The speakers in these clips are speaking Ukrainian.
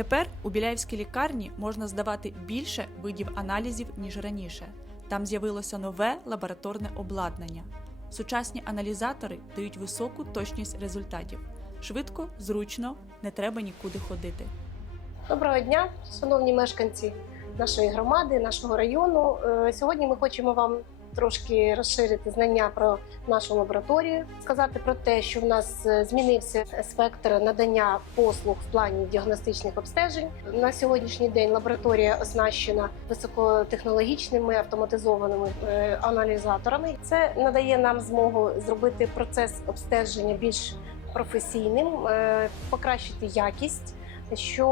Тепер у Біляївській лікарні можна здавати більше видів аналізів, ніж раніше. Там з'явилося нове лабораторне обладнання. Сучасні аналізатори дають високу точність результатів. Швидко, зручно, не треба нікуди ходити. Доброго дня, шановні мешканці нашої громади, нашого району. Е, Сьогодні ми хочемо вам трошки розширити знання про нашу лабораторію, сказати про те, що в нас е, змінився спектр надання послуг в плані діагностичних обстежень. На сьогоднішній день лабораторія оснащена високотехнологічними автоматизованими е, аналізаторами. Це надає нам змогу зробити процес обстеження більш професійним, е, покращити якість що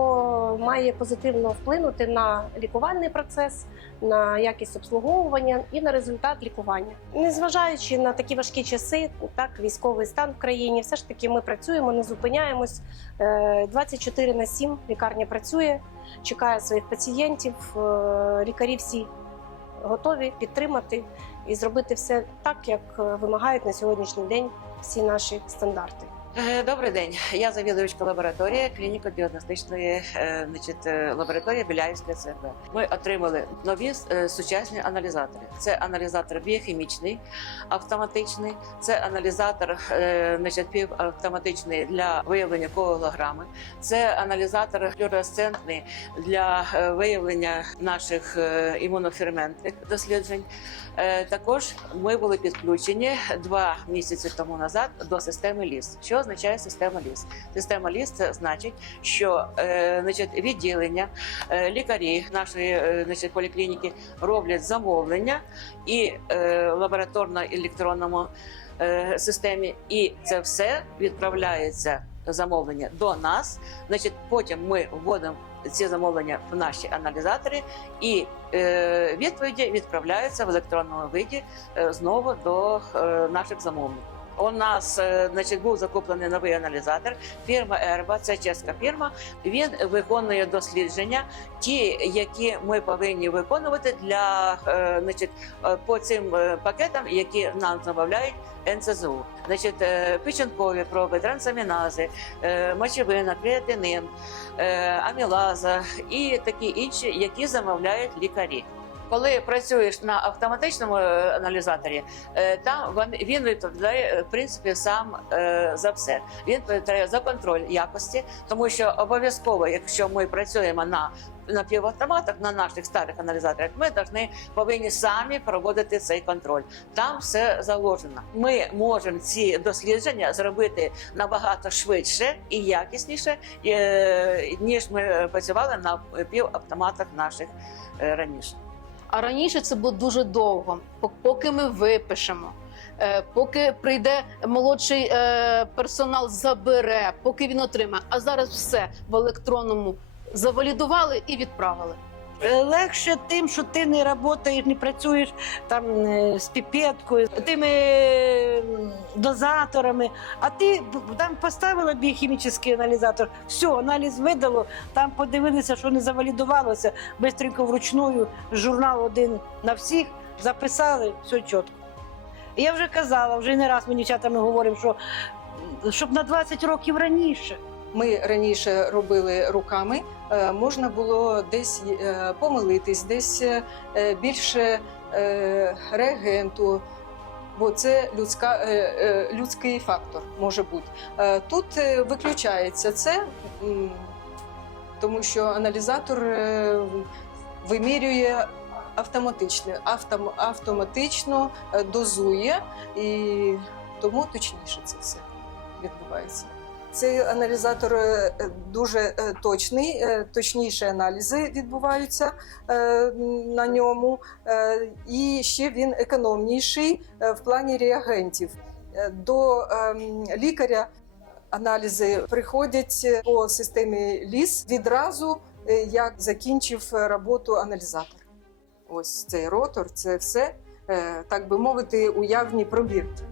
має позитивно вплинути на лікувальний процес, на якість обслуговування і на результат лікування. Незважаючи на такі важкі часи, так військовий стан в країні, все ж таки ми працюємо, не зупиняємось. Е, 24 на 7 лікарня працює, чекає своїх пацієнтів. Е, Лікарі всі готові підтримати і зробити все так, як е, вимагають на сьогоднішній день всі наші стандарти. Е, Добрий день. Я завідувачка лабораторії клініко-діагностичної е, значить, е, лабораторії Біляївської ЦРБ. Ми отримали нові е, сучасні аналізатори. Це аналізатор біохімічний, автоматичний, це аналізатор е, значить, півавтоматичний для виявлення коагулограми, це аналізатор флюоресцентний для е, виявлення наших е, імуноферментних досліджень. Е, Також ми були підключені два місяці тому назад до системи ЛІС. Що означає система ЛІС? Система ЛІС це значить, що е, значить, відділення е, лікарі нашої е, значить, поліклініки роблять замовлення і е, лабораторно-електронному е, системі, і це все відправляється замовлення до нас. Значить, потім ми вводимо ці замовлення в наші аналізатори, і е, відповіді відправляються в електронному виді е, знову до е, наших замовників. У нас е, значить, був закуплений новий аналізатор. Фірма Ерба, це чеська фірма. Він виконує дослідження, ті, які ми повинні виконувати для е, значить, е, по цим пакетам, які нам замовляють НЦЗУ. Значить, печінкові проби, трансамінази, мочевина, креатинин, амілаза і такі інші, які замовляють лікарі. Коли працюєш на автоматичному е, аналізаторі, е, там він- відповідає е, в принципі сам за все. Він відповідає за контроль якості, тому що обов'язково, якщо ми працюємо на на півавтоматах, на наших старих аналізаторах, ми повинні, повинні самі проводити цей контроль. Там все заложено. Ми можемо ці дослідження зробити набагато швидше і якісніше, ніж ми працювали на півавтоматах наших раніше. А раніше це було дуже довго, пок- поки ми випишемо. е, Поки прийде молодший е, персонал, забере, поки він отримає. А зараз все в електронному завалідували і відправили. Е, Легше тим, що ти не працюєш, не працюєш там е, з піпеткою, тими дозаторами. А ти там поставила біохімічний аналізатор, все, аналіз видало, там подивилися, що не завалідувалося, бистренько вручную, журнал один на всіх, записали, все чітко. Я вже казала, вже не раз ми дівчатами говоримо, що щоб на 20 років раніше. Ми раніше робили руками, е, можна було десь е, помилитись, десь е, більше реагенту, бо це людська, людський фактор може бути. Тут виключається це, тому що аналізатор вимірює автоматично, автом, автоматично дозує і тому точніше це все відбувається. Цей аналізатор е, дуже е, точний, е, точніші аналізи відбуваються е, на ньому, Е, і ще він економніший е, в плані реагентів. Е, До ем, лікаря аналізи приходять по системі ЛІС відразу, е, як закінчив роботу аналізатор. Ось цей ротор, це все, е, так би мовити, уявні пробірки.